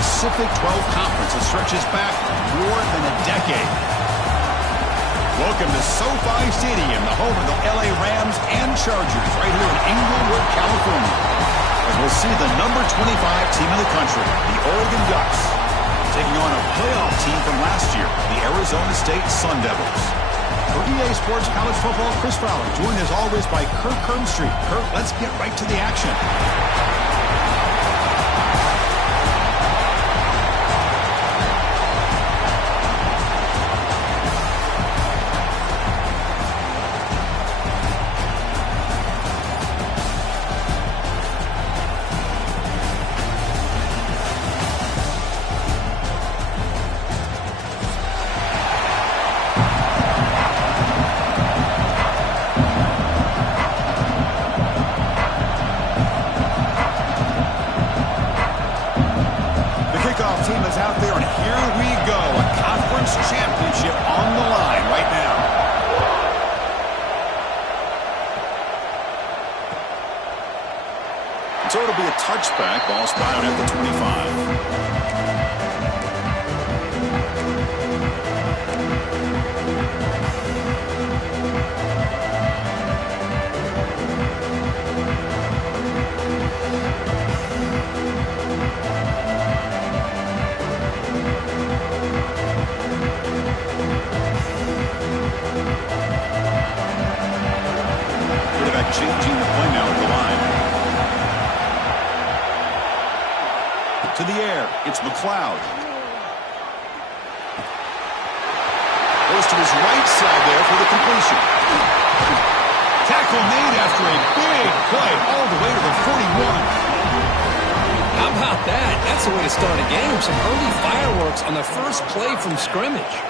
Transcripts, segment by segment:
Pacific 12 Conference that stretches back more than a decade. Welcome to SoFi Stadium, the home of the LA Rams and Chargers, right here in Inglewood, California. As we'll see the number 25 team in the country, the Oregon Ducks, taking on a playoff team from last year, the Arizona State Sun Devils. For EA Sports College Football, Chris Fowler, joined as always by Kirk Hermstreet. Kirk, let's get right to the action. Team is out there, and here we go. A conference championship on the line right now. So it'll be a touchback. Ball spotted at the 25. Changing the play now at the line. To the air, it's McLeod. Goes to his right side there for the completion. Tackle made after a big play all the way to the 41. How about that? That's the way to start a game. Some early fireworks on the first play from scrimmage.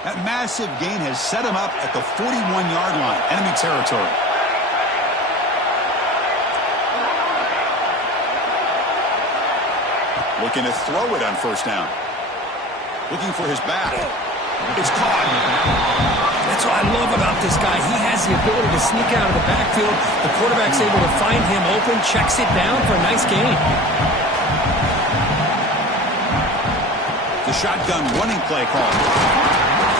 That massive gain has set him up at the 41-yard line, enemy territory. Looking to throw it on first down. Looking for his back. It's caught. That's what I love about this guy. He has the ability to sneak out of the backfield. The quarterback's able to find him open, checks it down for a nice gain. The shotgun running play call.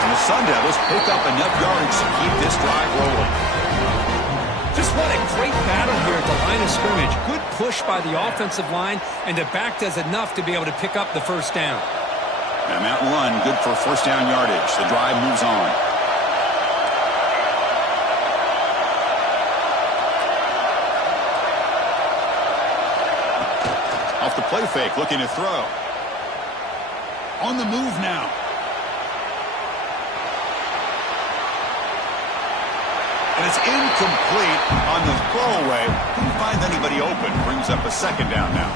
And the Sun Devils pick up enough yardage to keep this drive rolling. Just what a great battle here at the line of scrimmage. Good push by the offensive line, and the back does enough to be able to pick up the first down. And that run, good for first down yardage. The drive moves on. Off the play fake, looking to throw. On the move now. And it's incomplete on the throwaway. Couldn't find anybody open. Brings up a second down now.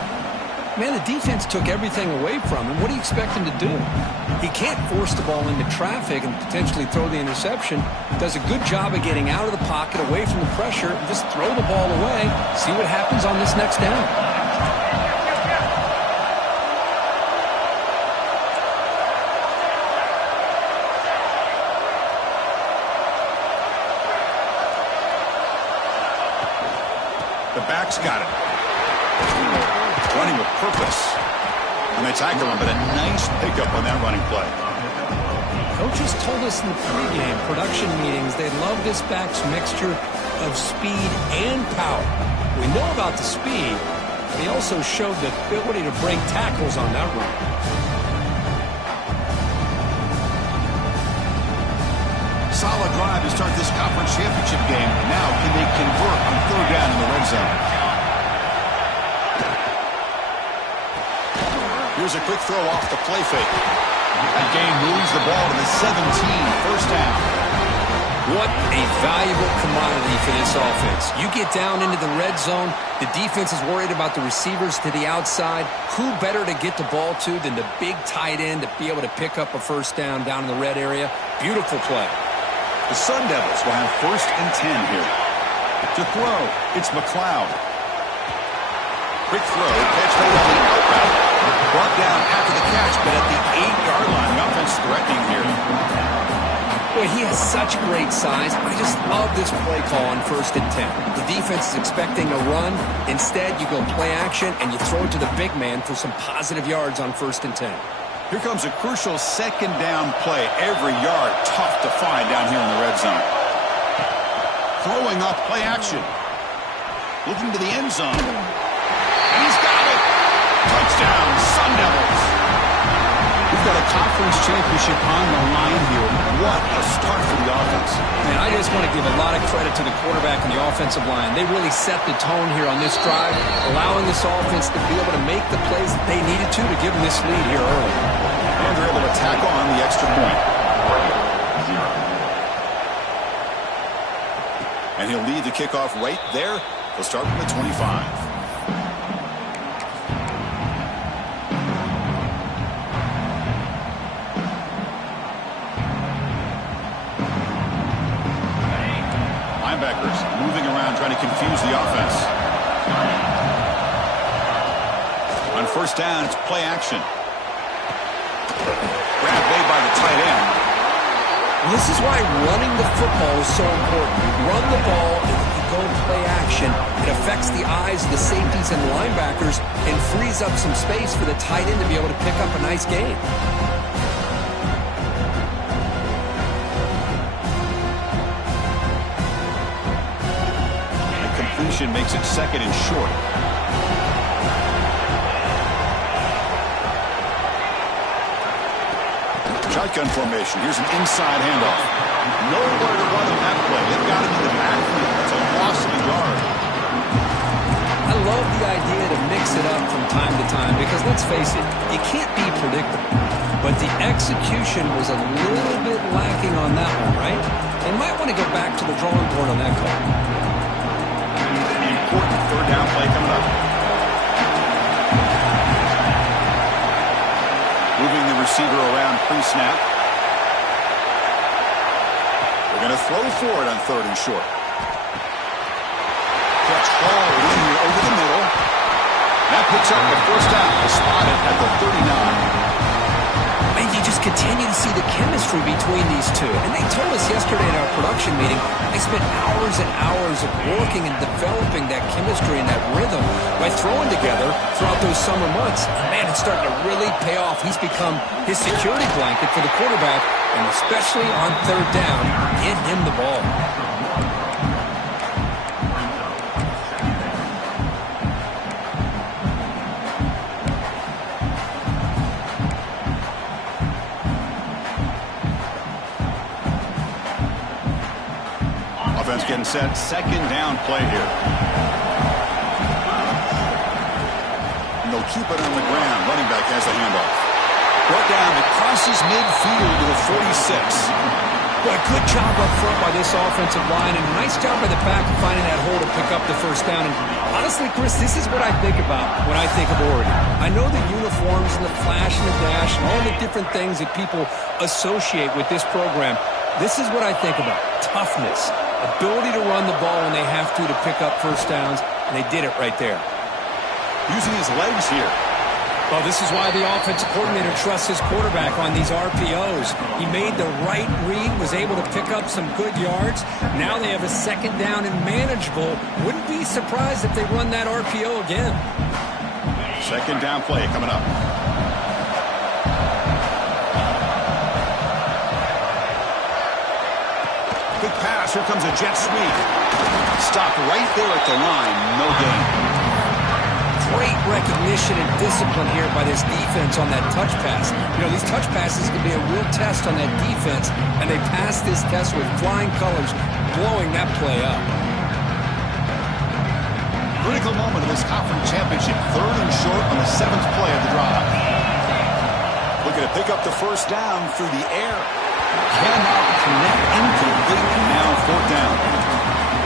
Man, the defense took everything away from him. What do you expect him to do? He can't force the ball into traffic and potentially throw the interception. Does a good job of getting out of the pocket, away from the pressure, and just throw the ball away. See what happens on this next down. The back's got it. Running with purpose. And they tackle him, but a nice pickup on that running play. Coaches told us in the pregame production meetings they love this back's mixture of speed and power. We know about the speed, but he also showed the ability to break tackles on that run. Solid drive to start this conference championship game. Now, can they convert on third down in the red zone? Here's a quick throw off the play fake. That gain moves the ball to the 17, first down. What a valuable commodity for this offense. You get down into the red zone, the defense is worried about the receivers to the outside. Who better to get the ball to than the big tight end to be able to pick up a first down in the red area? Beautiful play. The Sun Devils will have first and 10 here. To throw, it's McLeod. Quick throw, catch made on the out route. such great size. I just love this play call on 1st and 10. The defense is expecting a run. Instead, you go play action, and you throw it to the big man for some positive yards on 1st and 10. Here comes a crucial 2nd down play. Every yard tough to find down here in the red zone. Throwing off play action. Looking to the end zone. And he's got it. Touchdown, Sun Devils. We've got a conference championship on the line here. What a start for the offense. Man, I just want to give a lot of credit to the quarterback and the offensive line. They really set the tone here on this drive, allowing this offense to be able to make the plays that they needed to give them this lead here early. And they're able to tack on the extra point. And he'll lead the kickoff right there. He'll start from the 25. Linebackers moving around, trying to confuse the offense. On 1st down, it's play action. Grab made by the tight end. This is why running the football is so important. You run the ball, and if you go play action, it affects the eyes of the safeties and linebackers and frees up some space for the tight end to be able to pick up a nice gain. And completion makes it 2nd and short. Shotgun formation. Here's an inside handoff. Nowhere to run on that play. They've got him in the backfield. That's a loss of a yard. I love the idea to mix it up from time to time because, let's face it, you can't be predictable. But the execution was a little bit lacking on that one, right? They might want to go back to the drawing board on that call. The important 3rd down play coming up. Moving the receiver around pre-snap. They're going to throw for it on 3rd and short. Catch ball in here over the middle. That picks up the 1st down. Spotted at the 39. And you just continue to see the chemistry between these two. And they told us yesterday in our production meeting, they spent hours and hours of working and developing that chemistry and that rhythm by throwing together throughout those summer months. And man, it's starting to really pay off. He's become his security blanket for the quarterback, and especially on 3rd down, get him the ball. Offense getting set. 2nd down play here. And they'll keep it on the ground. Running back has the handoff. Brought down. It crosses midfield to the 46. Boy, good job up front by this offensive line, and nice job by the back of finding that hole to pick up the 1st down. And honestly, Chris, this is what I think about when I think of Oregon. I know the uniforms and the flash and the dash and all the different things that people associate with this program. This is what I think about. Toughness. Ability to run the ball when they have to pick up 1st downs, and they did it right there. Using his legs here. Well, this is why the offensive coordinator trusts his quarterback on these RPOs. He made the right read, was able to pick up some good yards. Now they have a 2nd down and manageable. Wouldn't be surprised if they run that RPO again. 2nd down play coming up. Big pass. Here comes a jet sweep. Stopped right there at the line. No gain. Great recognition and discipline here by this defense on that touch pass. You know, these touch passes can be a real test on that defense, and they passed this test with flying colors, blowing that play up. Critical moment of this conference championship. 3rd and short on the 7th play of the drive. Looking to pick up the 1st down through the air. Cannot connect, incomplete, and now 4th down.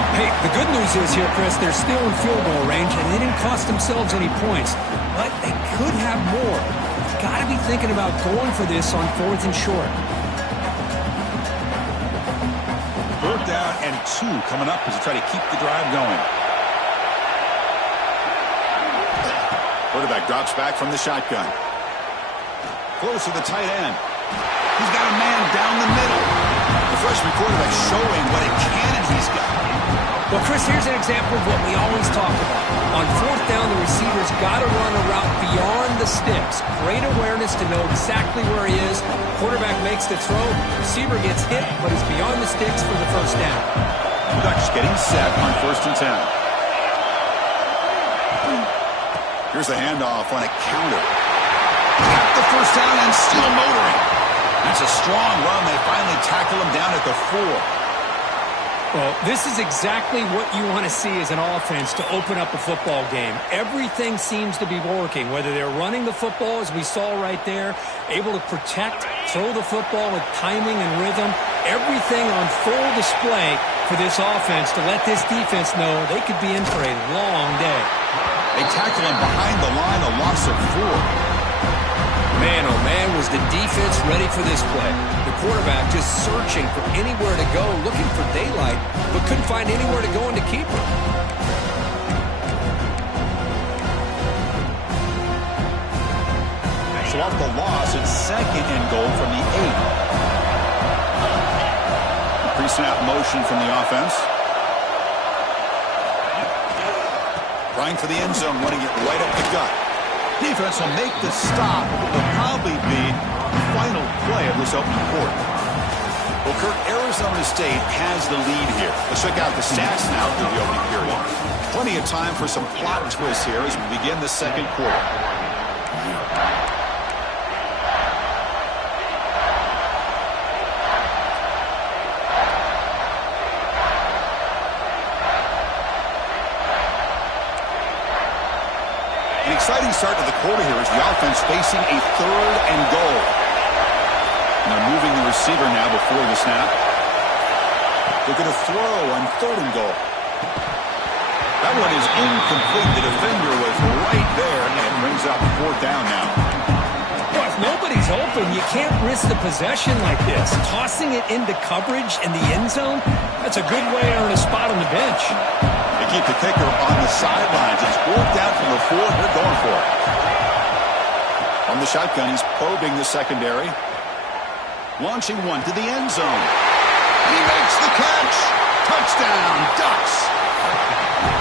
Hey, the good news is here, Chris, they're still in field goal range, and they didn't cost themselves any points. But they could have more. You've got to be thinking about going for this on 4th and short. 3rd down and 2 coming up as they try to keep the drive going. Quarterback drops back from the shotgun. Close to the tight end. He's got a man down the middle. The The freshman quarterback showing what a cannon he's got. Well, Chris, here's an example of what we always talk about. On fourth down, the receiver's got to run a route beyond the sticks. Great awareness to know exactly where he is. Quarterback makes the throw. Receiver gets hit, but he's beyond the sticks for the first down. The Ducks getting set on 1st and 10. Here's the handoff on a counter. Got the first down and still motoring. That's a strong run. They finally tackle him down at the 4. Well, this is exactly what you want to see as an offense to open up a football game. Everything seems to be working, whether they're running the football, as we saw right there, able to protect, throw the football with timing and rhythm, everything on full display for this offense to let this defense know they could be in for a long day. They tackle him behind the line, a loss of 4. Man, oh man, was the defense ready for this play. The quarterback just searching for anywhere to go, looking for daylight, but couldn't find anywhere to go in to keep him. So off the loss, it's 2nd and goal from the 8. Pre-snap motion from the offense. Trying for the end zone, running it right up the gut. Defense will make the stop. It will probably be the final play of this opening quarter. Well, Kirk, Arizona State has the lead here. Let's check out the stats now through the opening period. Plenty of time for some plot twists here as we begin the second quarter. Exciting start to the quarter here as the offense facing a 3rd and goal. And they're moving the receiver now before the snap. They're going to throw on 3rd and goal. That one is incomplete. The defender was right there and brings up 4th down now. Well, if nobody's open, you can't risk the possession like this. Tossing it into coverage in the end zone, that's a good way to earn a spot on the bench. Keep the kicker on the sidelines. It's 4th down from the 4. They're going for it. On the shotgun, he's probing the secondary. Launching one to the end zone. He makes the catch. Touchdown, Ducks.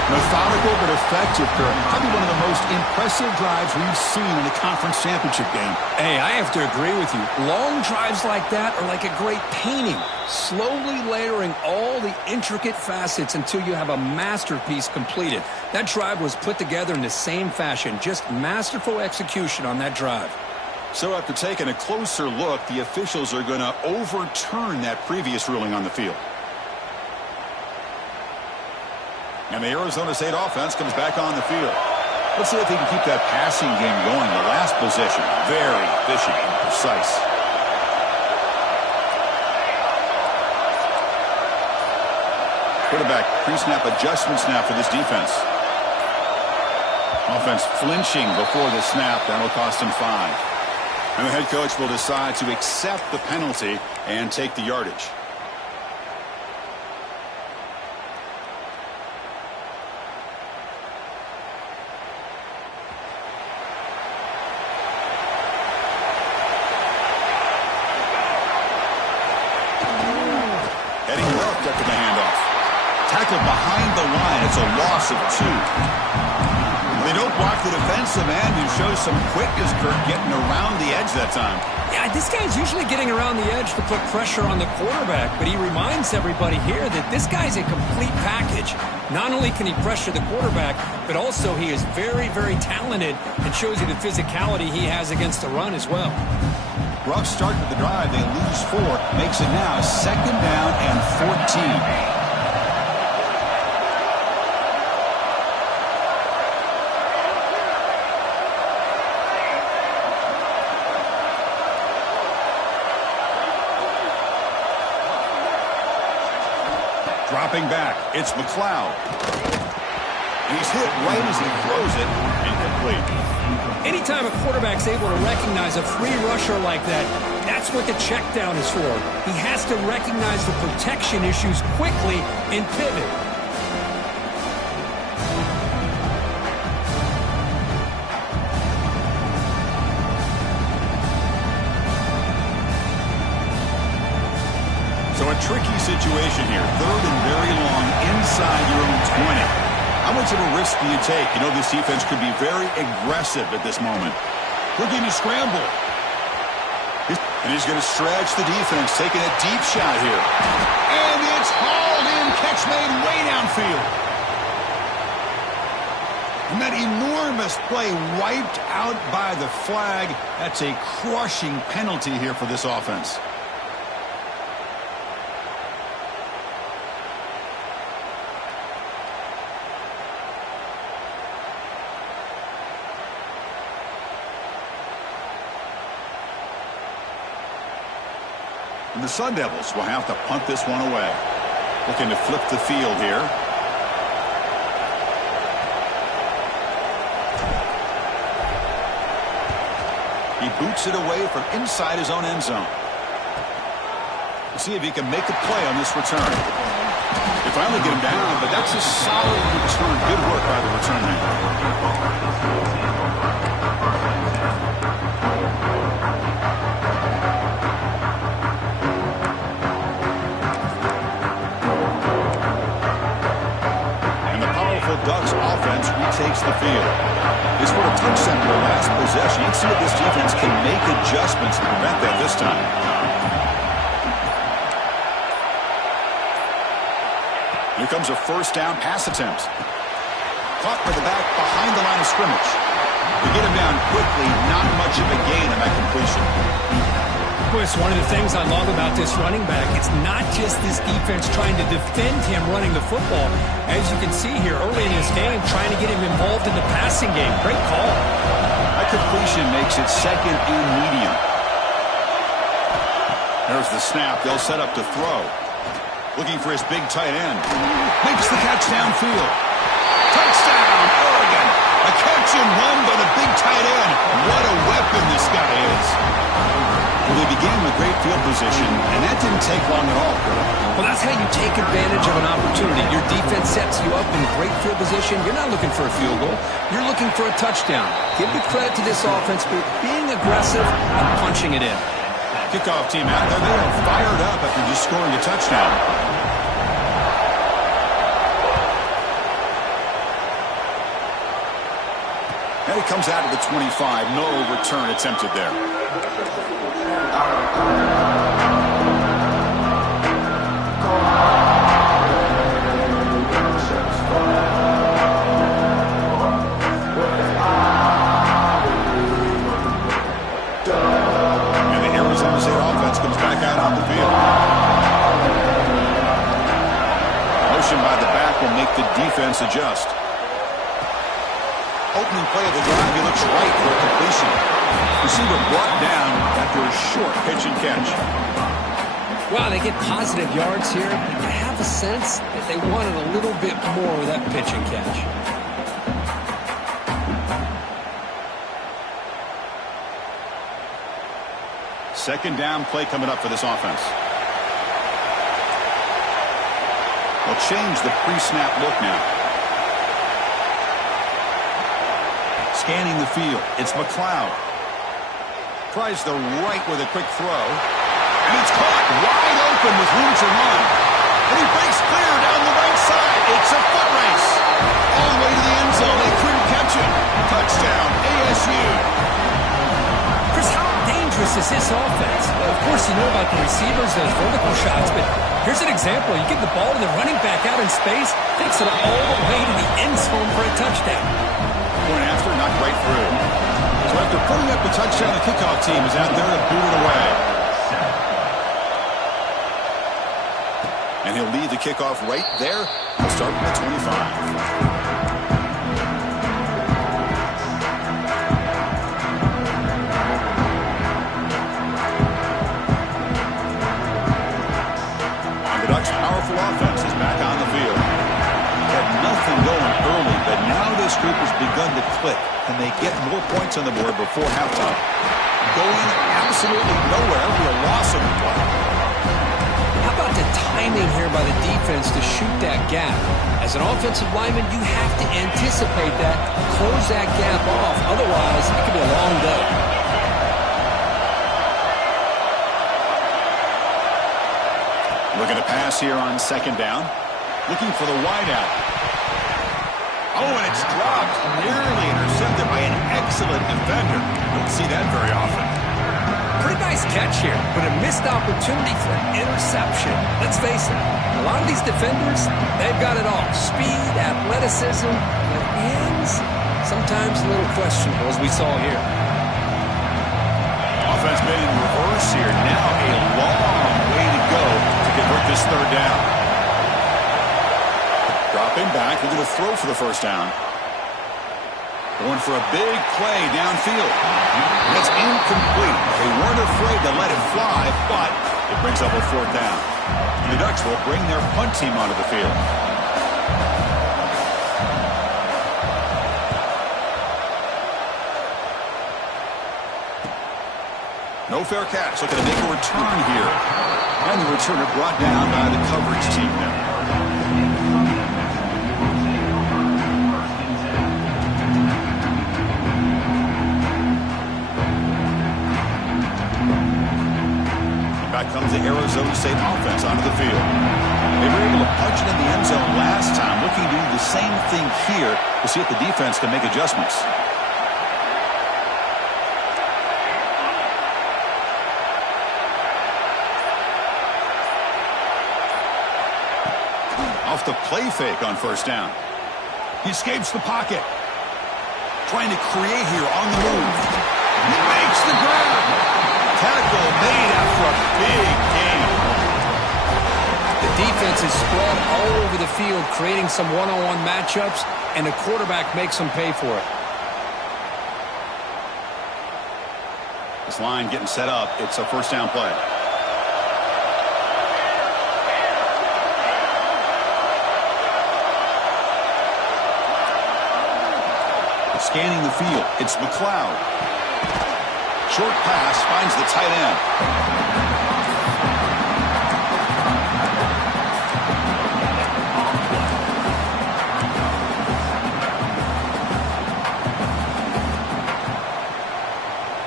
Methodical but effective, Kirk. Probably one of the most impressive drives we've seen in the conference championship game. Hey, I have to agree with you. Long drives like that are like a great painting. Slowly layering all the intricate facets until you have a masterpiece completed. That drive was put together in the same fashion. Just masterful execution on that drive. So after taking a closer look, the officials are going to overturn that previous ruling on the field. And the Arizona State offense comes back on the field. Let's see if they can keep that passing game going. The last possession, very efficient and precise. Quarterback pre-snap adjustments now for this defense. Offense flinching before the snap. That'll cost him 5. And the head coach will decide to accept the penalty and take the yardage. Heading left after the handoff. Tackled behind the line. It's a loss of 2. They don't block the defensive end and show some quickness, Kirk, getting around the edge that time. Yeah, this guy's usually getting around the edge to put pressure on the quarterback, but he reminds everybody here that this guy's a complete package. Not only can he pressure the quarterback, but also he is very, very talented and shows you the physicality he has against the run as well. Rough start to the drive. They lose 4. Makes it now 2nd down and 14. Dropping back, it's McLeod. He's hit right as he throws it, incomplete. Anytime a quarterback's able to recognize a free rusher like that, that's what the check down is for. He has to recognize the protection issues quickly and pivot. So tricky situation here. Third and very long inside your own 20. How much of a risk do you take? You know, this defense could be very aggressive at this moment. Looking to scramble. And he's going to stretch the defense, taking a deep shot here. And it's hauled in. Catch made way downfield. And that enormous play wiped out by the flag. That's a crushing penalty here for this offense. And the Sun Devils will have to punt this one away. Looking to flip the field here. He boots it away from inside his own end zone. We'll see if he can make a play on this return. They finally get him down, but that's a solid return. Good work by the return man. Ducks offense retakes the field. They scored a touchdown in their last possession. You can see if this defense can make adjustments to prevent that this time. Here comes a first down pass attempt. Caught by the back behind the line of scrimmage. They get him down quickly, not much of a gain on that completion. Well, it's one of the things I love about this running back. It's not just this defense trying to defend him running the football. As you can see here early in this game, trying to get him involved in the passing game. Great call. That completion makes it second and medium. There's the snap. They'll set up to throw. Looking for his big tight end. Makes the catch downfield. Touchdown, Oregon. A catch and run by the big tight end. What a weapon this guy is. Well, they began with great field position, and that didn't take long at all. Well, that's how you take advantage of an opportunity. Your defense sets you up in great field position. You're not looking for a field goal. You're looking for a touchdown. Give the credit to this offense for being aggressive and punching it in. Kickoff team out there. They are fired up after just scoring a touchdown. And it comes out of the 25. No return attempted there. And the Arizona State offense comes back out on the field. Motion by the back will make the defense adjust. Opening play of the drive, he looks right for a completion. Receiver brought down after a short pitch and catch. Wow, they get positive yards here. I have a sense that they wanted a little bit more with that pitch and catch. Second down play coming up for this offense. They'll change the pre-snap look now. Scanning the field. It's McLeod. Tries the right with a quick throw. And it's caught wide open with room to run. And he breaks clear down the right side. It's a foot race. All the way to the end zone. They couldn't catch him. Touchdown, ASU. Chris, how dangerous is this offense? Of course, you know about the receivers, those vertical shots, but here's an example. You give the ball to the running back out in space, takes it all the way to the end zone for a touchdown. Point after, knocked right through. So after putting up the touchdown, the kickoff team is out there to boot it away. And he'll lead the kickoff right there. Starting at 25. Offense is back on the field. Had nothing going early, but now this group has begun to click, and they get more points on the board before halftime. Going absolutely nowhere for a loss of the play. How about the timing here by the defense to shoot that gap? As an offensive lineman, you have to anticipate that, close that gap off. Otherwise, it could be a long day. Looking Pass here on second down. Looking for the wideout. Oh, and it's dropped. Nearly intercepted by an excellent defender. Don't see that very often. Pretty nice catch here, but a missed opportunity for an interception. Let's face it, a lot of these defenders, they've got it all. Speed, athleticism, their hands, sometimes a little questionable, as we saw here. Offense been in reverse here. Now a long way to go to convert this third down. Dropping back, looking to throw for the first down. Going for a big play downfield. That's incomplete. They weren't afraid to let it fly, but it brings up a fourth down. The Ducks will bring their punt team onto the field. No fair catch. Looking to make a return here. And the returner brought down by the coverage team now. Back comes the Arizona State offense onto the field. They were able to punch it in the end zone last time. Looking to do the same thing here to see if the defense can make adjustments. Off the play fake on first down. He escapes the pocket. Trying to create here on the move. He makes the grab. Tackle made after a big game. The defense is spread all over the field, creating some one-on-one matchups, and the quarterback makes them pay for it. This line getting set up. It's a first down play. Scanning the field. It's McLeod. Short pass finds the tight end.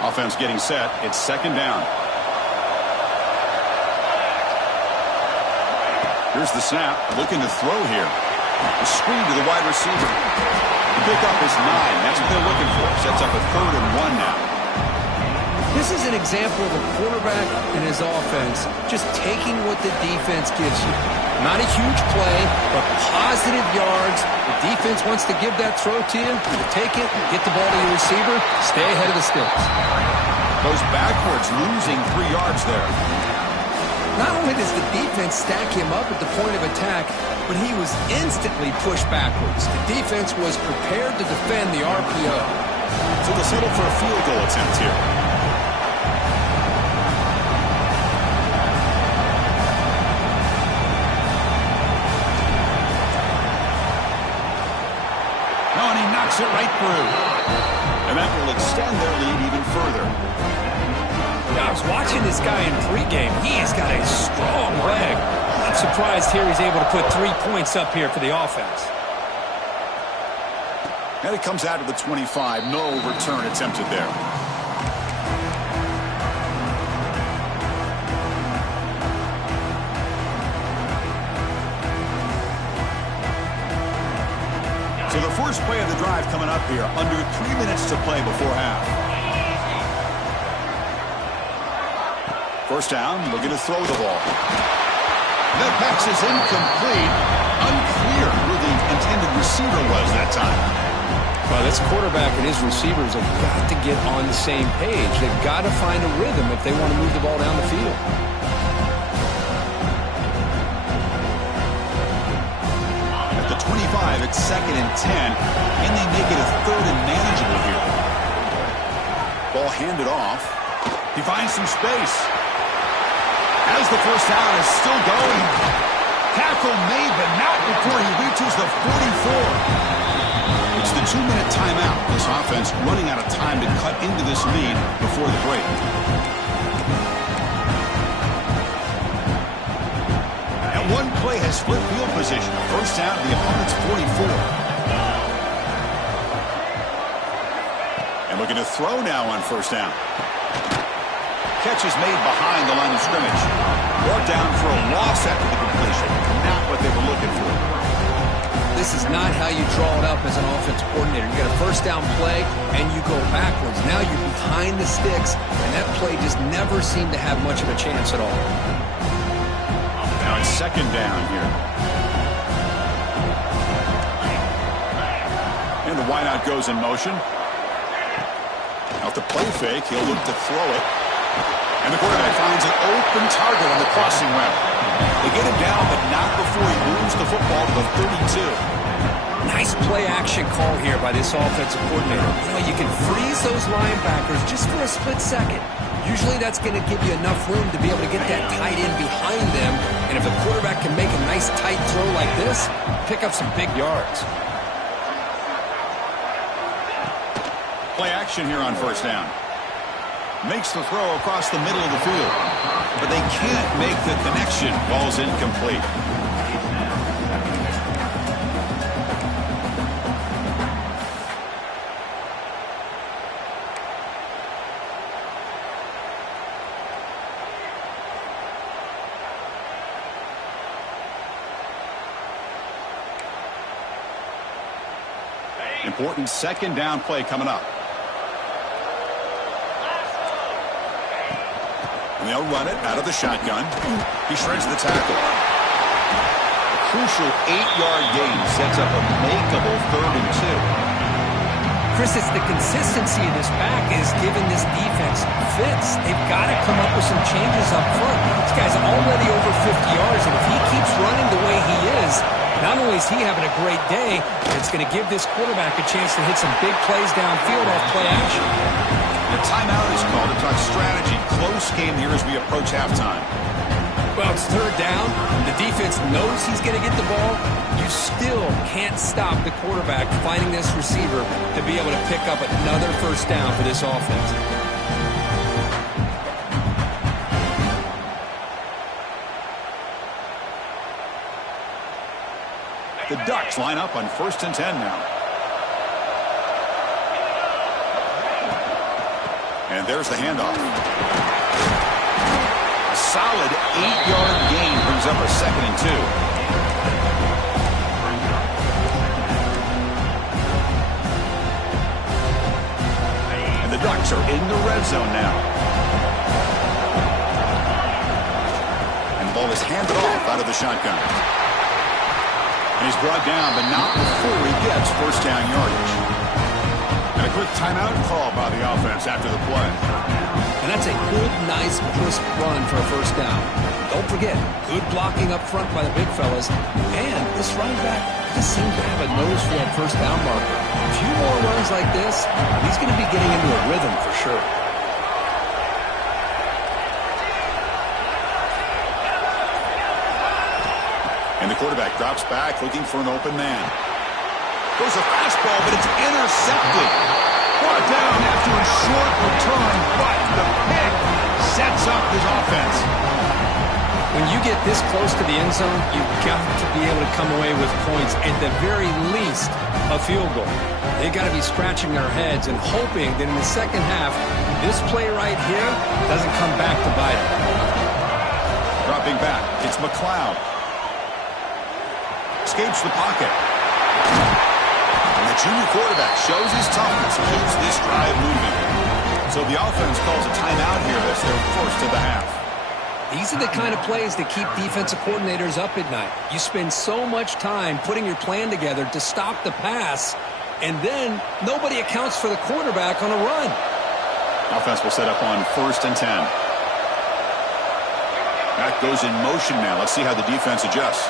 Offense getting set. It's second down. Here's the snap. Looking to throw here. A screen to the wide receiver. The pickup is 9. That's what they're looking for. Sets up a 3rd and 1 now. This is an example of a quarterback and his offense just taking what the defense gives you. Not a huge play, but positive yards. The defense wants to give that throw to you. You take it, get the ball to your receiver, stay ahead of the sticks. Goes backwards, losing 3 yards there. Not only does the defense stack him up at the point of attack, but he was instantly pushed backwards. The defense was prepared to defend the RPO. So they'll settle for a field goal attempt here. And he knocks it right through. And that will extend their lead even further. Now, I was watching this guy in pregame. He has got a strong leg. I'm surprised here he's able to put 3 points up here for the offense. And it comes out of the 25. No return attempted there. So the first play of the drive coming up here. Under 3 minutes to play before half. First down, looking to throw the ball. That pass is incomplete. Unclear who the intended receiver was that time. Well, this quarterback and his receivers have got to get on the same page. They've got to find a rhythm if they want to move the ball down the field. At the 25, it's 2nd and 10, and they make it a 3rd and manageable here. Ball handed off. He finds some space. As the first down is still going. Tackle made, but not before he reaches the 44. It's the 2-minute timeout. This offense running out of time to cut into this lead before the break. And one play has split field position. First down to the opponent's 44. And looking to throw now on first down. Catch is made behind the line of scrimmage. Brought down for a loss after the completion. Not what they were looking for. This is not how you draw it up as an offensive coordinator. You got a first down play, and you go backwards. Now you're behind the sticks, and that play just never seemed to have much of a chance at all. Now it's second down here. And the wideout goes in motion. Out the play fake, he'll look to throw it. And the quarterback finds an open target on the crossing route. They get him down, but not before he moves the football to the 32. Nice play action call here by this offensive coordinator. You know, you can freeze those linebackers just for a split second. Usually that's going to give you enough room to be able to get that tight end behind them. And if the quarterback can make a nice tight throw like this, pick up some big yards. Play action here on first down. Makes the throw across the middle of the field. But they can't make the connection. Ball's incomplete. Important second down play coming up. And they'll run it out of the shotgun. He shreds the tackle. A crucial 8-yard gain sets up a makeable 3rd and 2. Chris, it's the consistency of this back is giving this defense fits. They've got to come up with some changes up front. This guy's already over 50 yards, and if he keeps running the way he is, not only is he having a great day, it's going to give this quarterback a chance to hit some big plays downfield off play action. The timeout is called to talk strategy. Close game here as we approach halftime. Well, it's third down. The defense knows he's going to get the ball. You still can't stop the quarterback finding this receiver to be able to pick up another first down for this offense. The Ducks line up on 1st and 10 now. And there's the handoff. A solid 8-yard gain brings up a 2nd and 2. And the Ducks are in the red zone now. And the ball is handed off out of the shotgun. And he's brought down, but not before he gets first down yardage. And a quick timeout call by the offense after the play. And that's a good, nice, crisp run for a first down. Don't forget, good blocking up front by the big fellas. And this running back just seems to have a nose for that first down marker. A few more runs like this, he's going to be getting into a rhythm for sure. And the quarterback drops back, looking for an open man. Goes a fastball, but it's intercepted. Brought down after a short return, but the pick sets up his offense. When you get this close to the end zone, you've got to be able to come away with points, at the very least, a field goal. They've got to be scratching their heads and hoping that in the second half, this play right here doesn't come back to bite them. Dropping back, it's McLeod. Escapes the pocket. And the junior quarterback shows his toughness, keeps this drive moving. So the offense calls a timeout here as their first of the half. These are the kind of plays that keep defensive coordinators up at night. You spend so much time putting your plan together to stop the pass, and then nobody accounts for the quarterback on a run. Offense will set up on 1st and 10. That goes in motion now. Let's see how the defense adjusts.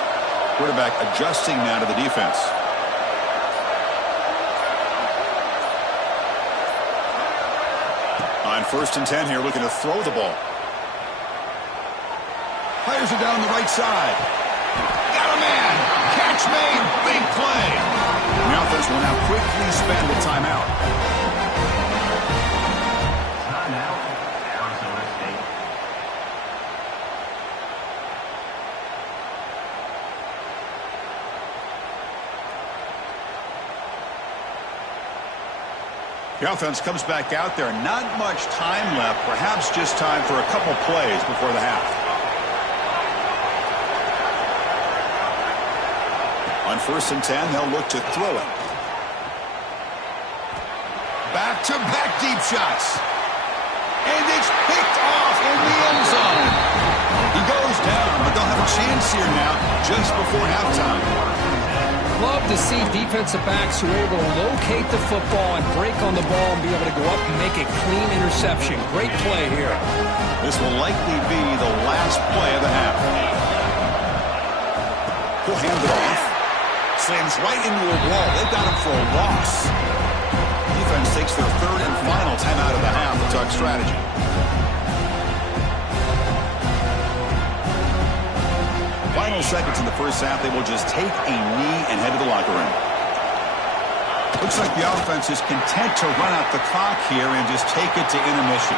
Quarterback adjusting now to the defense. On 1st and 10 here, looking to throw the ball. Fires it down the right side. Got a man. Catch made. Big play. And the offense will now quickly spend a timeout. The offense comes back out there. Not much time left. Perhaps just time for a couple plays before the half. On 1st and 10, they'll look to throw it. Back-to-back deep shots. And it's picked off in the end zone. He goes down, but they'll have a chance here now just before halftime. Love to see defensive backs who are able to locate the football and break on the ball and be able to go up and make a clean interception. Great play here. This will likely be the last play of the half. He'll hand it off. Slams right into a wall. They've got him for a loss. Defense takes their 3rd and final timeout of the half to talk strategy. Final seconds in the first half, they will just take a knee and head to the locker room. Looks like the offense is content to run out the clock here and just take it to intermission.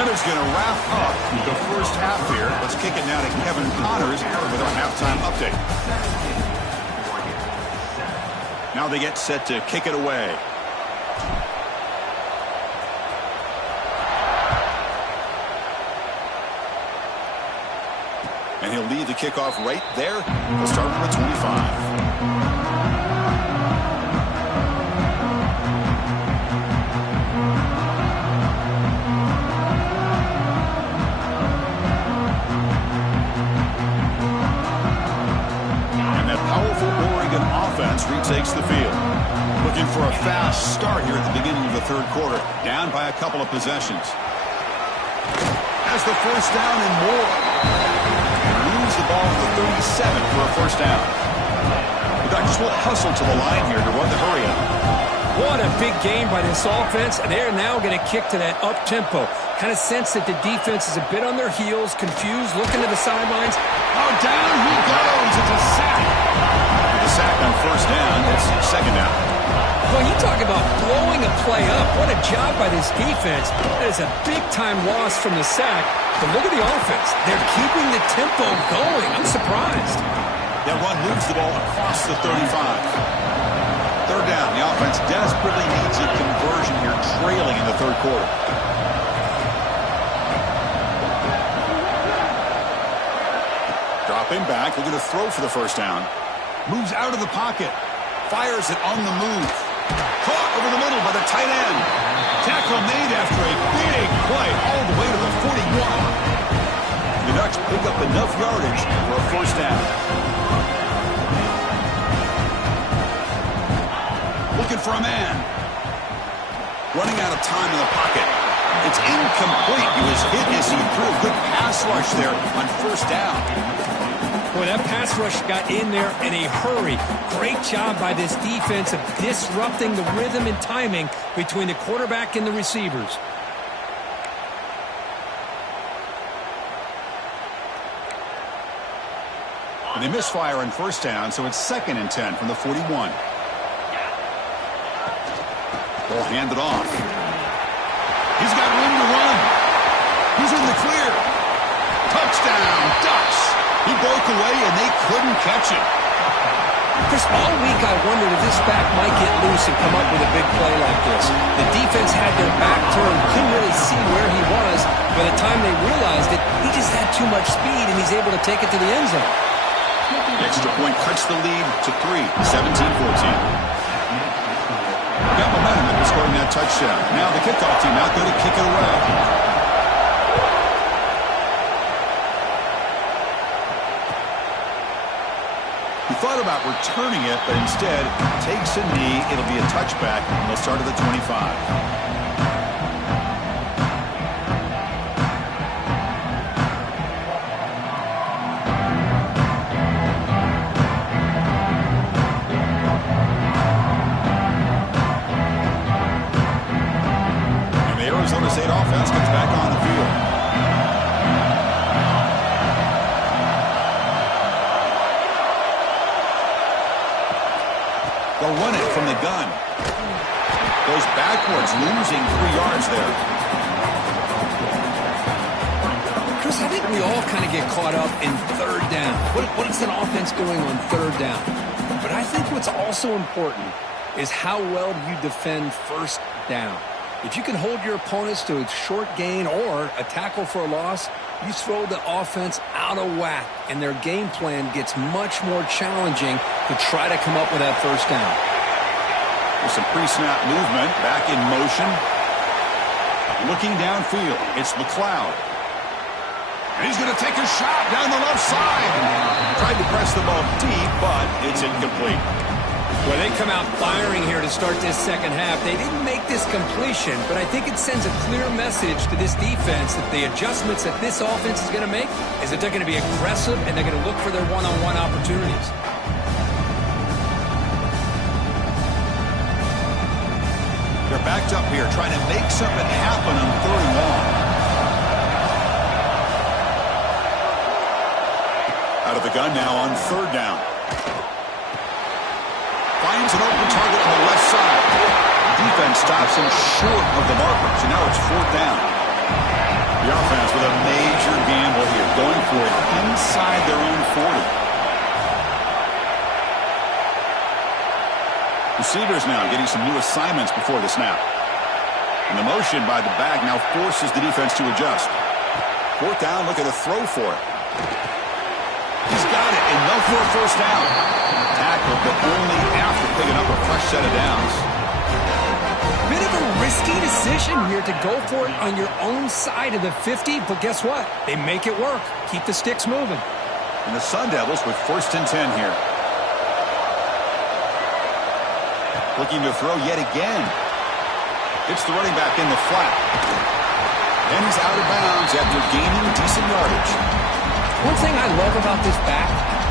Miller's going to wrap up the first half here. Let's kick it now to Kevin Connors with our halftime update. Now they get set to kick it away. And he'll lead the kickoff right there. He'll start from the 25. Retakes the field. Looking for a fast start here at the beginning of the 3rd quarter. Down by a couple of possessions. Has the first down and more. Moves the ball to the 37 for a first down. The Ducks will hustle to the line here to run the hurry up. What a big game by this offense. They're now going to kick to that up-tempo. Kind of sense that the defense is a bit on their heels, confused, looking to the sidelines. Oh, down he goes. It's a sack. Sack on first down. It's 2nd down. Well, you talk about blowing a play up. What a job by this defense. That is a big-time loss from the sack. But look at the offense. They're keeping the tempo going. I'm surprised. That run moves the ball across the 35. 3rd down. The offense desperately needs a conversion here, trailing in the 3rd quarter. Dropping back. Looking to throw for the first down. Moves out of the pocket. Fires it on the move. Caught over the middle by the tight end. Tackle made after a big play all the way to the 41. The Ducks pick up enough yardage for a first down. Looking for a man. Running out of time in the pocket. It's incomplete. He was hit as he threw a good pass rush there on first down. Boy, that pass rush got in there in a hurry. Great job by this defense of disrupting the rhythm and timing between the quarterback and the receivers. And they misfire on first down, so it's 2nd and 10 from the 41. Ball handed off. He's got room to run. He's in the clear. Touchdown, Ducks. He broke away, and they couldn't catch him. Chris, all week I wondered if this back might get loose and come up with a big play like this. The defense had their back turned, couldn't really see where he was. By the time they realized it, he just had too much speed, and he's able to take it to the end zone. The extra point cuts the lead to 3, 17-14. Got momentum after scoring that touchdown. Now the kickoff team out there to kick it away. He thought about returning it, but instead takes a knee. It'll be a touchback, and they'll start at the 25. And the Arizona State offense gets back on the field. They'll run it from the gun. Goes backwards, losing 3 yards there. Chris, I think we all kind of get caught up in 3rd down. What is an offense doing on 3rd down? But I think what's also important is how well you defend 1st down. If you can hold your opponents to a short gain or a tackle for a loss, you throw the offense out of whack, and their game plan gets much more challenging to try to come up with that first down. There's some pre-snap movement, back in motion. Looking downfield, it's McLeod. And he's going to take a shot down the left side. Tried to press the ball deep, but it's incomplete. Well, they come out firing here to start this second half. They didn't make this completion, but I think it sends a clear message to this defense that the adjustments that this offense is going to make is that they're going to be aggressive and they're going to look for their one-on-one opportunities. They're backed up here trying to make something happen on 3rd and long. Out of the gun now on 3rd down. Finds an open target on the left side. The defense stops him short of the marker, so now it's 4th down. The offense with a major gamble here, going for it inside their own 40. Receivers now getting some new assignments before the snap. And the motion by the back now forces the defense to adjust. 4th down, look at a throw for it. He's got it, and no for a first down. Tackle, but only after picking up a fresh set of downs. Bit of a risky decision here to go for it on your own side of the 50, but guess what? They make it work. Keep the sticks moving. And the Sun Devils with 1st and 10 here. Looking to throw yet again. It's the running back in the flat. And he's out of bounds after gaining decent yardage. One thing I love about this back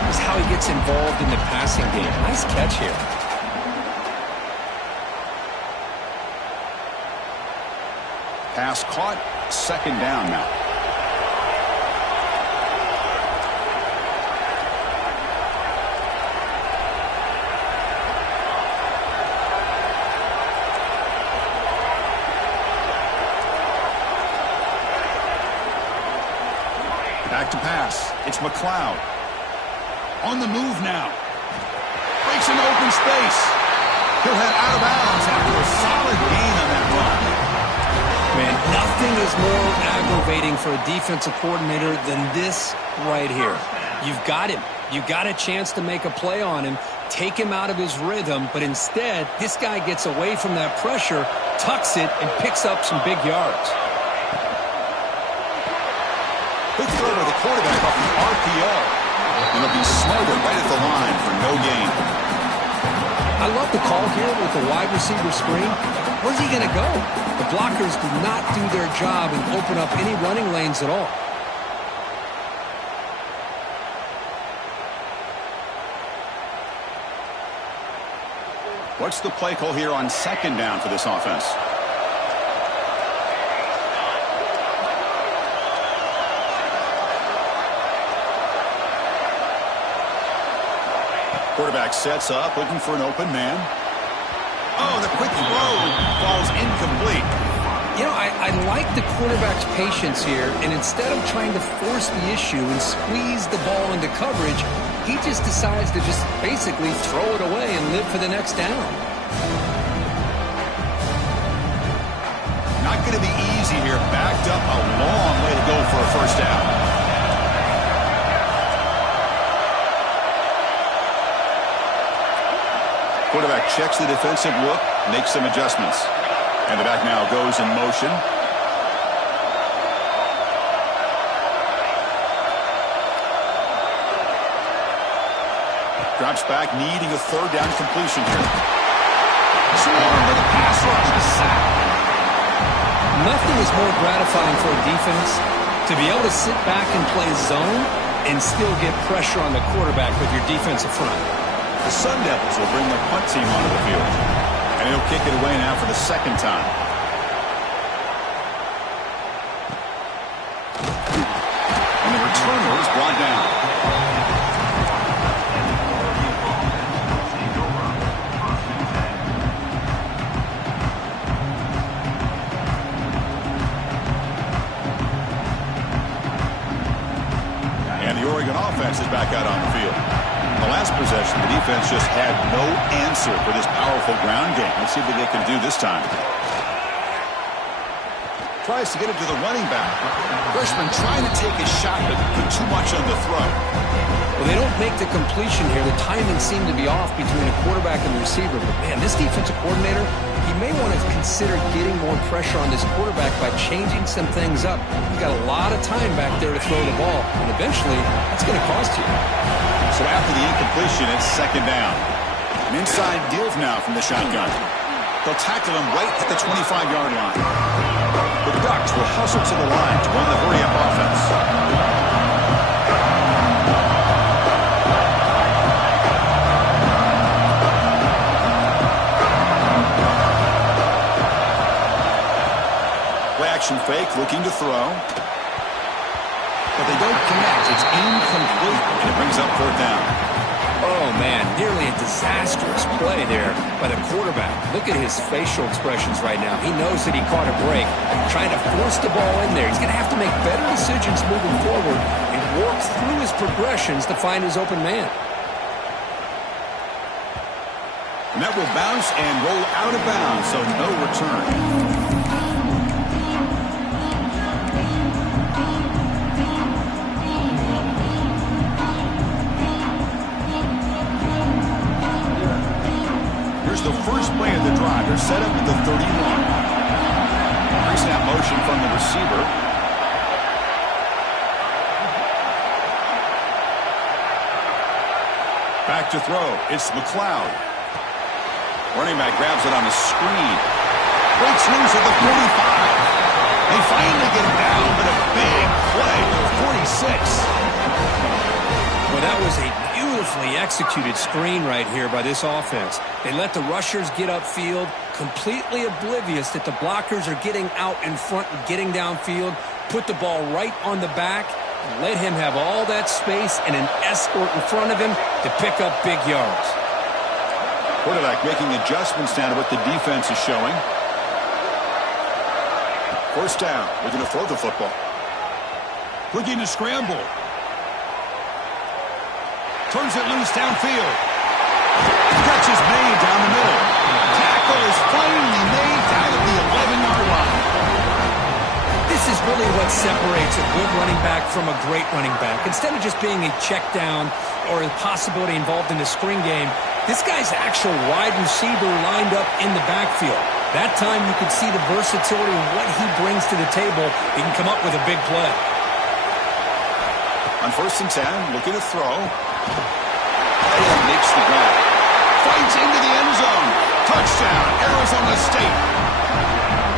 is how he gets involved in the passing game. Nice catch here. Pass caught, 2nd down now. Back to pass. It's McLeod. On the move now. Breaks into open space. He'll head out of bounds after a solid gain on that run. Man, nothing is more aggravating for a defensive coordinator than this right here. You've got him. You've got a chance to make a play on him, take him out of his rhythm, but instead, this guy gets away from that pressure, tucks it, and picks up some big yards. Good throw to the quarterback off the RPO. And he'll be smothered right at the line for no gain. I love the call here with the wide receiver screen. Where's he going to go? The blockers do not do their job and open up any running lanes at all. What's the play call here on 2nd down for this offense? Quarterback sets up, looking for an open man. Oh, the quick throw falls incomplete. You know, I like the quarterback's patience here, and instead of trying to force the issue and squeeze the ball into coverage, he just decides to just basically throw it away and live for the next down. Not going to be easy here. Backed up a long way to go for a first down. Quarterback checks the defensive look, makes some adjustments. And the back now goes in motion. Drops back, needing a 3rd down completion here. Swarmed with a pass rush, a sack. Nothing is more gratifying for a defense to be able to sit back and play zone and still get pressure on the quarterback with your defensive front. The Sun Devils will bring the punt team onto the field. And he'll kick it away now for the 2nd time. And the returner is brought down. And the Oregon offense is back out on the field. The last possession, the defense just had no answer for this powerful ground game. Let's see what they can do this time. tries to get it to the running back. Freshman trying to take a shot, but put too much on the throw. Well, they don't make the completion here. The timing seemed to be off between a quarterback and the receiver. But, man, this defensive coordinator, he may want to consider getting more pressure on this quarterback by changing some things up. He's got a lot of time back there to throw the ball, and eventually that's going to cost you. So after the incompletion, it's second down. An inside give now from the shotgun. They'll tackle him right at the 25-yard line. The Ducks will hustle to the line to run the hurry-up offense. Play-action fake, looking to throw. But they don't connect. It's incomplete, and it brings up fourth down. Oh, man, nearly a disastrous play there by the quarterback. Look at his facial expressions right now. He knows that he caught a break, trying to force the ball in there. He's going to have to make better decisions moving forward and work through his progressions to find his open man. And that will bounce and roll out of bounds, so no return. The first play of the drive. They're set up at the 31. Pre-snap motion from the receiver. Back to throw. It's McLeod. Running back grabs it on the screen. Breaks loose at the 45. They finally get him down, but a big play for 46. Well, that was a beautifully executed screen right here by this offense. They let the rushers get upfield, completely oblivious that the blockers are getting out in front and getting downfield, put the ball right on the back, let him have all that space and an escort in front of him to pick up big yards. Quarterback making adjustments down to what the defense is showing. First down. We're going to throw the football. Looking to scramble. Turns it loose downfield. Catch is made down the middle. Tackle is finally made down at the 11-yard line. This is really what separates a good running back from a great running back. Instead of just being a check down or a possibility involved in the screen game, this guy's actual wide receiver lined up in the backfield. That time you could see the versatility of what he brings to the table. He can come up with a big play. On 1st and 10, looking to throw. And makes the grab. Fights into the end zone. Touchdown, Arizona State.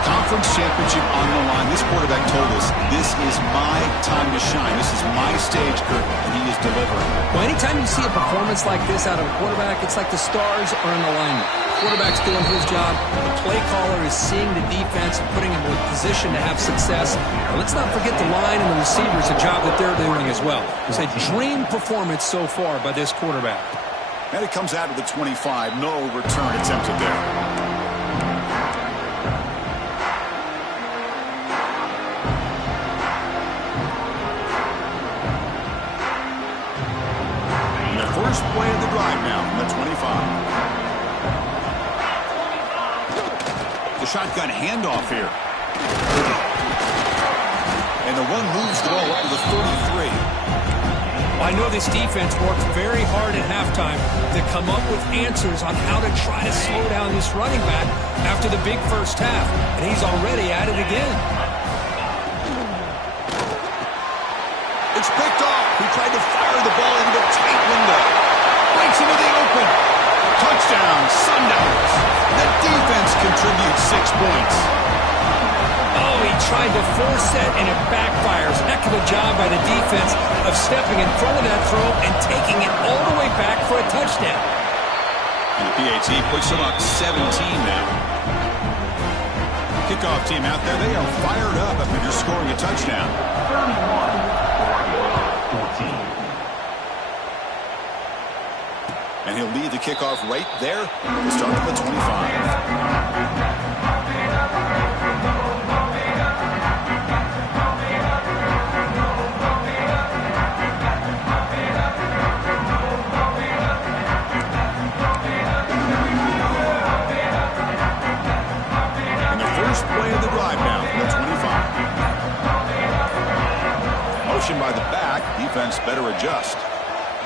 Conference championship on the line. This quarterback told us, this is my time to shine. This is my stage, Kurt, and he is delivering. Well, anytime you see a performance like this out of a quarterback, it's like the stars are in alignment. Quarterback's doing his job. The play caller is seeing the defense and putting him in a position to have success. Now, let's not forget the line and the receivers, a job that they're doing as well. It's a dream performance so far by this quarterback. And it comes out of the 25. No return attempted there. And the first play of the drive now from the 25. The shotgun handoff here. And the run moves the ball up to the 33. I know this defense worked very hard at halftime to come up with answers on how to try to slow down this running back after the big first half. And he's already at it again. It's picked off. He tried to fire the ball into a tight window. Breaks into the open. Touchdown, Sundowners. The defense contributes 6 points. Oh, he tried to force it, and it backfires. Heck of a job by the defense of stepping in front of that throw and taking it all the way back for a touchdown. And the PAT puts them up 17 now. Kickoff team out there, they are fired up after just scoring a touchdown. 31-14. And he'll lead the kickoff right there to start at the 25. And the first play of the drive now from the 25. motion by the back. Defense better adjust.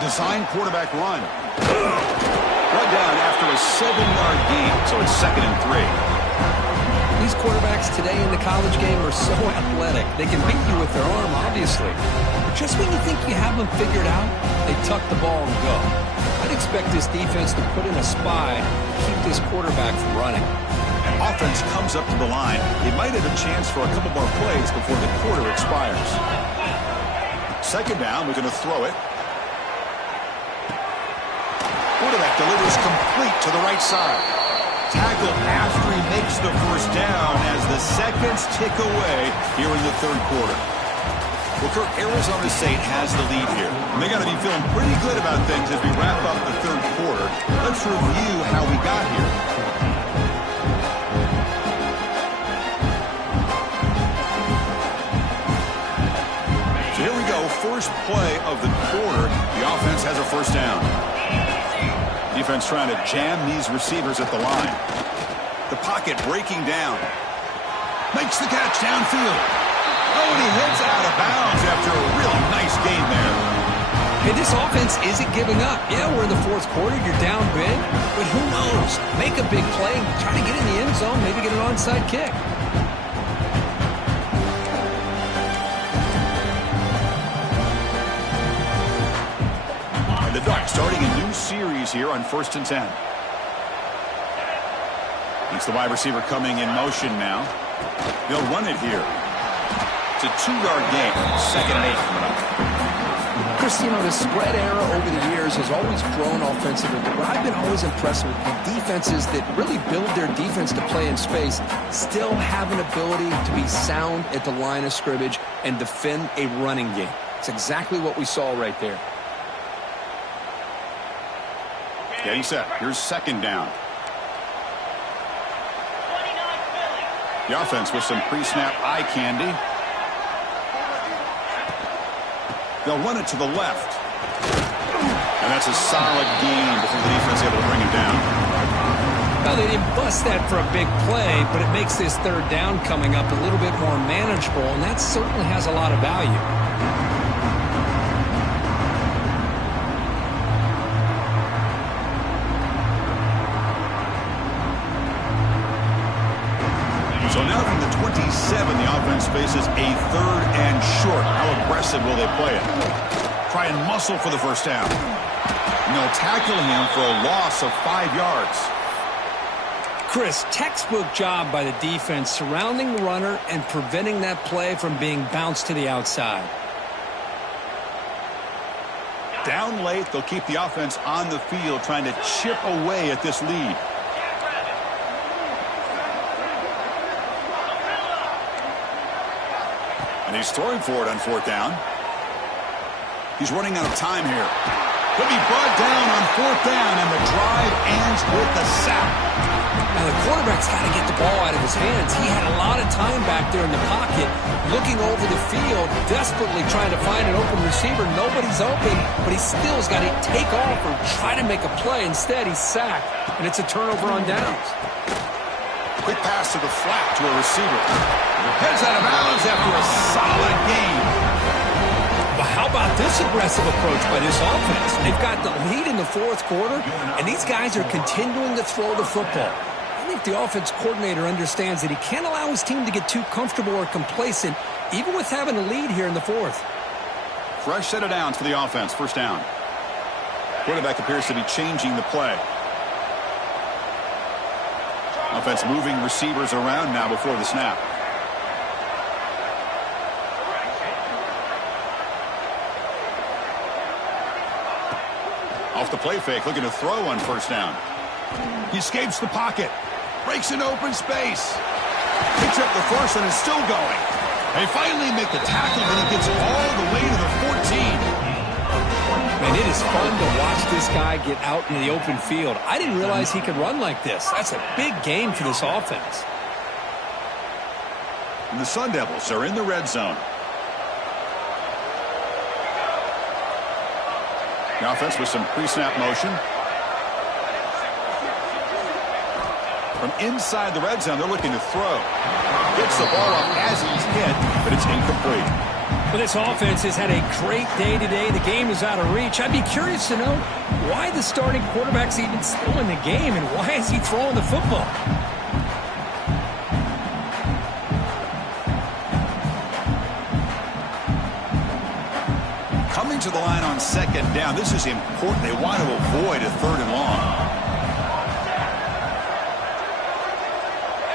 Design quarterback run. Brought down after a 7-yard gain, so it's 2nd and 3. These quarterbacks today in the college game are so athletic. They can beat you with their arm, obviously. But just when you think you have them figured out, they tuck the ball and go. I'd expect this defense to put in a spy to keep this quarterback from running. Offense comes up to the line. It might have a chance for a couple more plays before the quarter expires. 2nd down, we're going to throw it. Quarterback delivers complete to the right side. Tackle after he makes the 1st down as the seconds tick away here in the 3rd quarter. Well, Kirk, Arizona State has the lead here. And they got to be feeling pretty good about things as we wrap up the 3rd quarter. Let's review how we got here. So here we go. First play of the quarter. The offense has a 1st down. Defense trying to jam these receivers at the line. The pocket breaking down. Makes the catch downfield. Oh, and he hits out of bounds after a really nice gain there. Hey, this offense isn't giving up. Yeah, we're in the 4th quarter. You're down big. But who knows? Make a big play. Try to get in the end zone. Maybe get an onside kick. The Ducks starting a new series here on 1st and 10. It's the wide receiver coming in motion now. They'll run it here. It's a 2-yard gain. 2nd and 8 coming up. Chris, you know, the spread era over the years has always grown offensively, but I've been always impressed with the defenses that really build their defense to play in space, still have an ability to be sound at the line of scrimmage and defend a running game. It's exactly what we saw right there. Getting set. Here's 2nd down. The offense with some pre-snap eye candy. They'll run it to the left. And that's a solid gain before the defense able to bring him down. Well, they didn't bust that for a big play, but it makes this 3rd down coming up a little bit more manageable, and that certainly has a lot of value. So now from the 27, the offense faces a 3rd and short. How aggressive will they play it? Try and muscle for the 1st down. And they'll tackle him for a loss of 5 yards. Chris, textbook job by the defense surrounding the runner and preventing that play from being bounced to the outside. Down late, they'll keep the offense on the field trying to chip away at this lead. And he's throwing for it on 4th down. He's running out of time here. He'll be brought down on 4th down, and the drive ends with the sack. Now, the quarterback's got to get the ball out of his hands. He had a lot of time back there in the pocket, looking over the field, desperately trying to find an open receiver. Nobody's open, but he still has got to take off or try to make a play. Instead, he's sacked, and it's a turnover on downs. Quick pass to the flat to a receiver. Heads out of bounds after a solid gain. But how about this aggressive approach by this offense? They've got the lead in the 4th quarter, and these guys are continuing to throw the football. I think the offense coordinator understands that he can't allow his team to get too comfortable or complacent, even with having a lead here in the 4th. Fresh set of downs for the offense. 1st down. Quarterback appears to be changing the play. Offense moving receivers around now before the snap. Off the play fake, looking to throw on 1st down. He escapes the pocket. Breaks an open space. Picks up the 1st and is still going. They finally make the tackle, and he gets all the way to the 14. Man, it is fun to watch this guy get out in the open field. I didn't realize he could run like this. That's a big game for this offense. And the Sun Devils are in the red zone. The offense with some pre-snap motion. From inside the red zone, they're looking to throw. Gets the ball up as he's hit, but it's incomplete. Well, this offense has had a great day today. The game is out of reach. I'd be curious to know why the starting quarterback's even still in the game and why is he throwing the football? Coming to the line on second down. This is important. They want to avoid a third and long.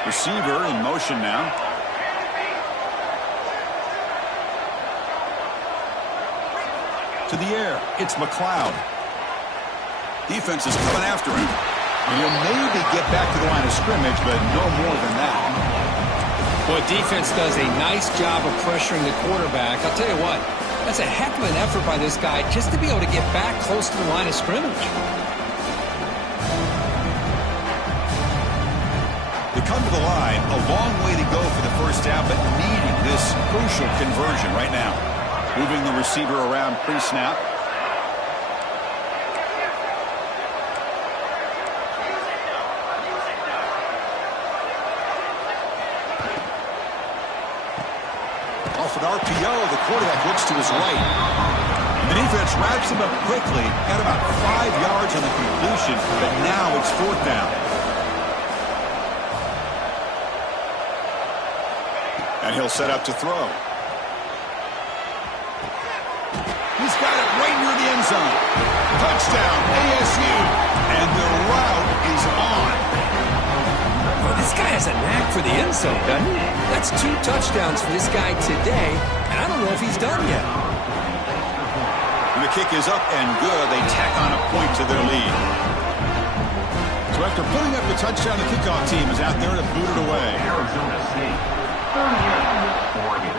Receiver in motion now. To the air. It's McLeod. Defense is coming after him. And he'll maybe get back to the line of scrimmage, but no more than that. Boy, defense does a nice job of pressuring the quarterback. I'll tell you what, that's a heck of an effort by this guy just to be able to get back close to the line of scrimmage. They come to the line, a long way to go for the first down, but needing this crucial conversion right now. Moving the receiver around pre-snap. Off an RPO, the quarterback looks to his right. The defense wraps him up quickly. Got about 5 yards on the completion, but now it's fourth down. And he'll set up to throw. He's got it right near the end zone. Touchdown, ASU. And the route is on. Well, this guy has a knack for the end zone, doesn't he? That's 2 touchdowns for this guy today, and I don't know if he's done yet. And the kick is up and good. They tack on a point to their lead. So after putting up the touchdown, the kickoff team is out there to boot it away. Arizona State, 38, Oregon,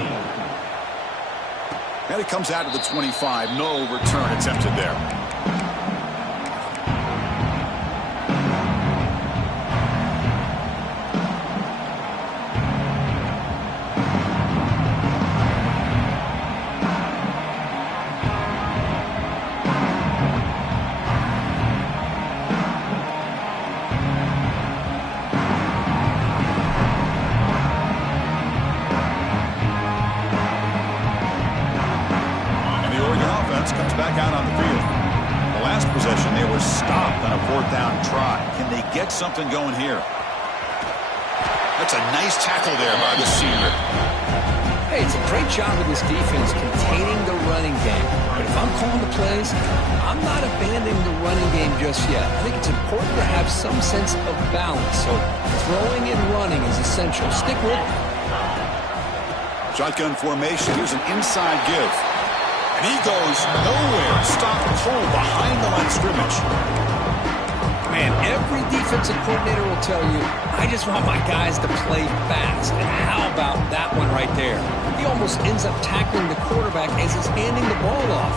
14. And it comes out to the 25. No return attempted there. Comes back out on the field. The last possession, they were stopped on a fourth down try. Can they get something going here? That's a nice tackle there by the senior. Hey, it's a great job of this defense containing the running game. But if I'm calling the plays, I'm not abandoning the running game just yet. I think it's important to have some sense of balance. So throwing and running is essential. Stick with it. Shotgun formation. Here's an inside give. And he goes nowhere. Stopped cold behind the line of scrimmage. Man, every defensive coordinator will tell you, I just want my guys to play fast. And how about that one right there? He almost ends up tackling the quarterback as he's handing the ball off.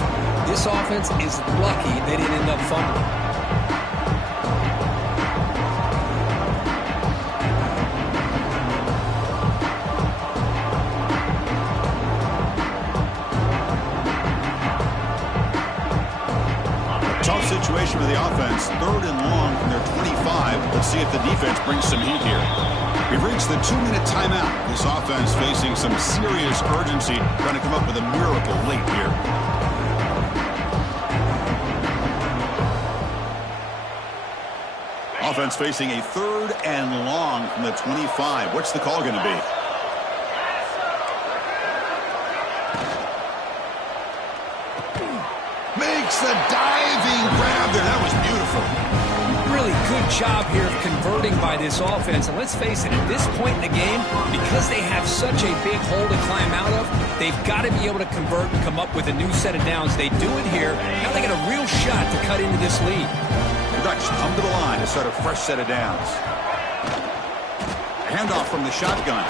This offense is lucky they didn't end up fumbling. Situation with the offense, third and long from their 25. Let's see if the defense brings some heat here. We've reached the 2-minute timeout. This offense facing some serious urgency, trying to come up with a miracle late here. Offense facing a third and long from the 25. What's the call going to be? Makes the diving grab there. That was beautiful. Really good job here of converting by this offense. And let's face it, at this point in the game, because they have such a big hole to climb out of, they've got to be able to convert and come up with a new set of downs. They do it here. Now they get a real shot to cut into this lead. The Ducks come to the line to start a fresh set of downs. Handoff from the shotgun.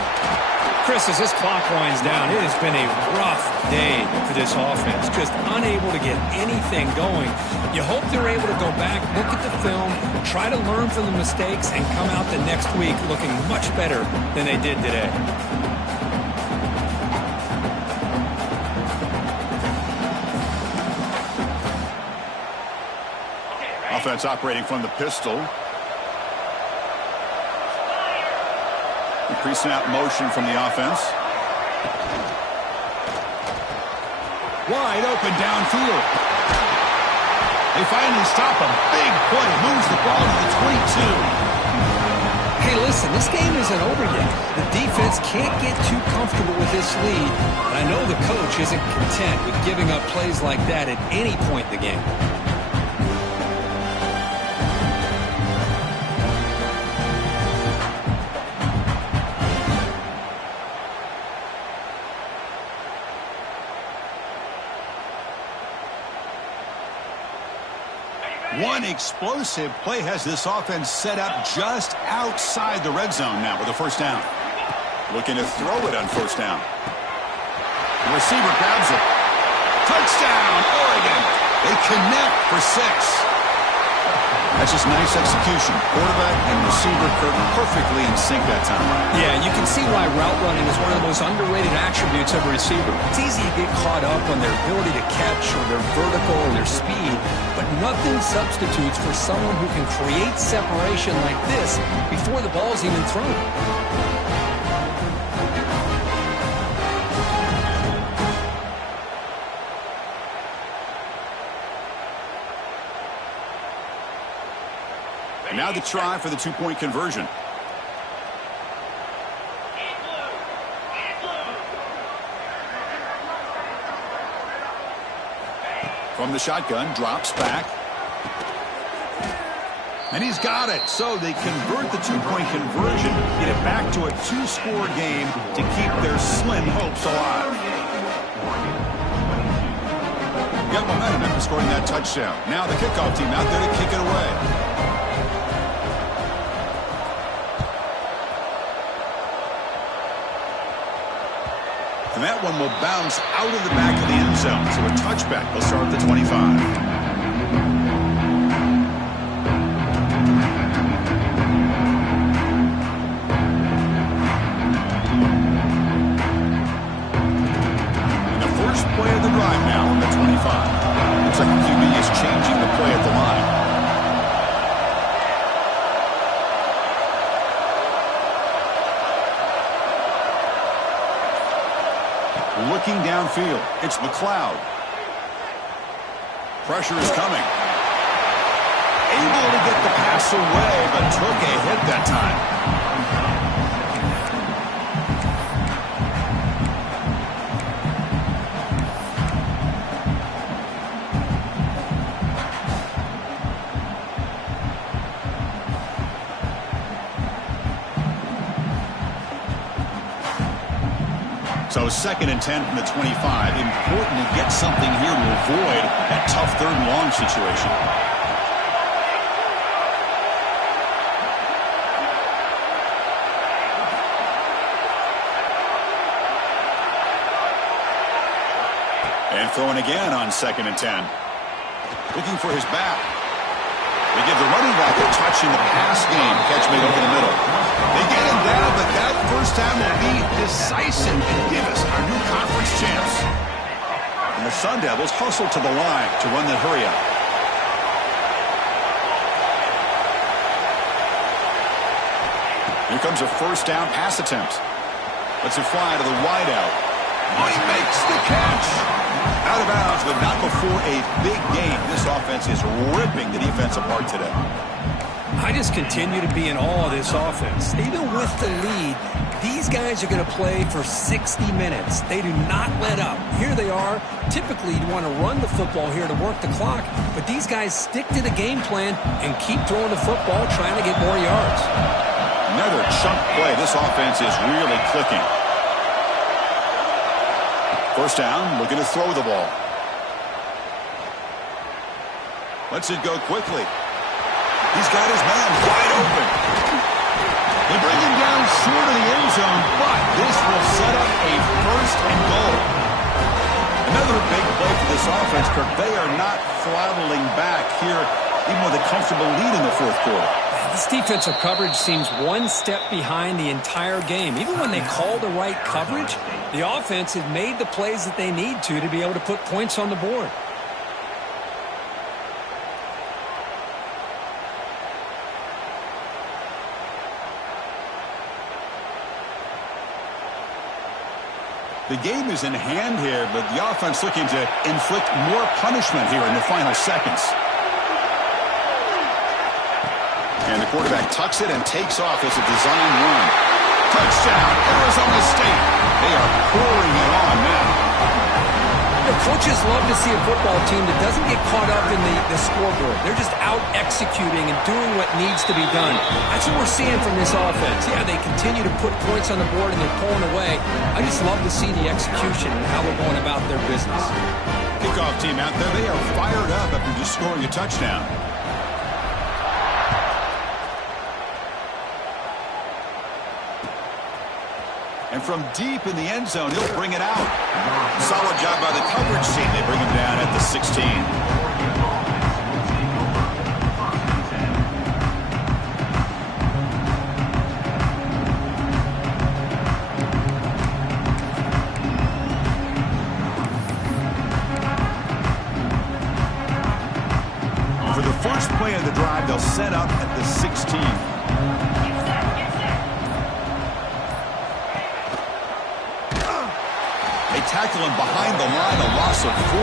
Chris, as this clock winds down, it has been a rough day for this offense. Just unable to get anything going. You hope they're able to go back, look at the film, try to learn from the mistakes, and come out the next week looking much better than they did today. Offense operating from the pistol. Pre-snap motion from the offense. Wide open downfield. They finally stop him. Big play. Moves the ball to the 22. Hey, listen, this game isn't over yet. The defense can't get too comfortable with this lead, and I know the coach isn't content with giving up plays like that at any point in the game. One explosive play has this offense set up just outside the red zone now with a first down. Looking to throw it on first down. The receiver grabs it. Touchdown, Oregon. They connect for 6. That's just nice execution. Quarterback and receiver perfectly in sync that time. Yeah, you can see why route running is one of the most underrated attributes of a receiver. It's easy to get caught up on their ability to catch or their vertical or their speed, but nothing substitutes for someone who can create separation like this before the ball's even thrown. Now the try for the two-point conversion. From the shotgun, drops back. And he's got it. So they convert the two-point conversion, get it back to a 2-score game to keep their slim hopes alive. Got momentum after scoring that touchdown. Now the kickoff team out there to kick it away. And that one will bounce out of the back of the end zone. So a touchback will start at the 25. And the first play of the drive now on the 25. Looks like the QB is changing the play at the line. Looking downfield, it's McLeod. Pressure is coming. Able to get the pass away, but took a hit that time. So 2nd and 10 from the 25. Important to get something here to avoid that tough 3rd and long situation. And throwing again on 2nd and 10. Looking for his back. They give the running back a touch in the pass game. Catch made over the middle. They get him down, but that first down will be decisive and give us our new conference champs. And the Sun Devils hustle to the line to run the hurry up. Here comes a first down pass attempt. Lets it fly to the wideout. Oh, he makes the catch. Out of bounds, but not before a big game. This offense is ripping the defense apart today. I just continue to be in awe of this offense. Even with the lead, these guys are going to play for 60 minutes. They do not let up. Here they are. Typically, you want to run the football here to work the clock, but these guys stick to the game plan and keep throwing the football, trying to get more yards. Another chunk play. This offense is really clicking. First down, looking to throw the ball. Lets it go quickly. He's got his man wide open. They bring him down short of the end zone, but this will set up a 1st and goal. Another big play for this offense, Kirk. They are not throttling back here, even with a comfortable lead in the 4th quarter. This defensive coverage seems one step behind the entire game. Even when they call the right coverage, the offense has made the plays that they need to be able to put points on the board. The game is in hand here, but the offense looking to inflict more punishment here in the final seconds. And the quarterback tucks it and takes off as a design run. Touchdown, Arizona State. They are pouring it on now. The coaches love to see a football team that doesn't get caught up in the scoreboard. They're just out executing and doing what needs to be done. That's what we're seeing from this offense. Yeah, they continue to put points on the board and they're pulling away. I just love to see the execution and how they're going about their business. Kickoff team out there, they are fired up after just scoring a touchdown. And from deep in the end zone, he'll bring it out. Solid job by the coverage team. They bring him down at the 16. For the first play of the drive, they'll set up at the 16. Tackle him behind the line, a loss of 4.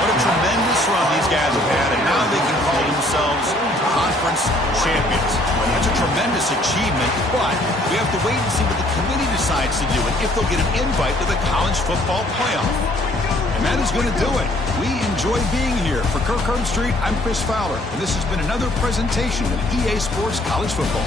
What a tremendous run these guys have had, and now they can call themselves conference champions. That's a tremendous achievement, but we have to wait and see what the committee decides to do and if they'll get an invite to the college football playoff. And that is going to do it. We enjoy being here. For Kirk Herbstreit, I'm Chris Fowler, and this has been another presentation of EA Sports College Football.